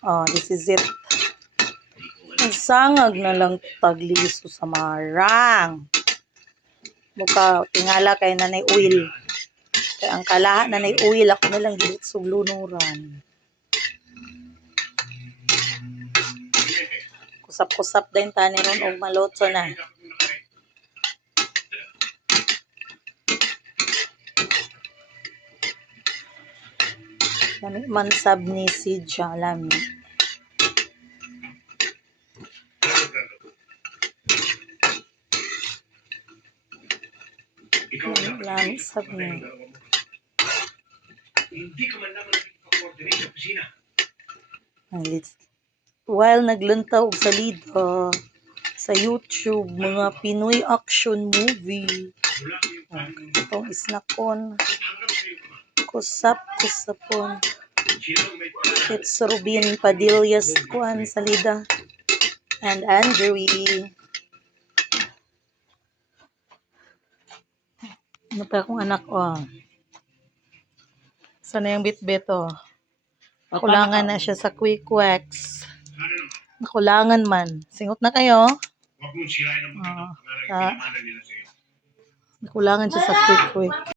Oh, this is it. Sangag na lang tagliso sa marang. Muka, tingala kay nanay oil. Kaya ang kalaha nanay oil, ako na lang gilit sa lunuran. Kusap-kusap din tani ron og malotso na. Lami man sab ni si Jalami. Lami sab ni. Hindi ka man naman nagpa-coordinate sa opisina. While nagluntaw og salida sa YouTube, mga Pinoy action movie. Itong isnakon. Kusap-kusapon. It's Rubin Padilla's kuan salida. And Andrew. Ano pa akong anak, oh. Sana yung bit-bit, oh. Nakulangan na siya sa Quick Wax. Nakulangan man. Singot na kayo. Nakulangan siya sa Quick Wax.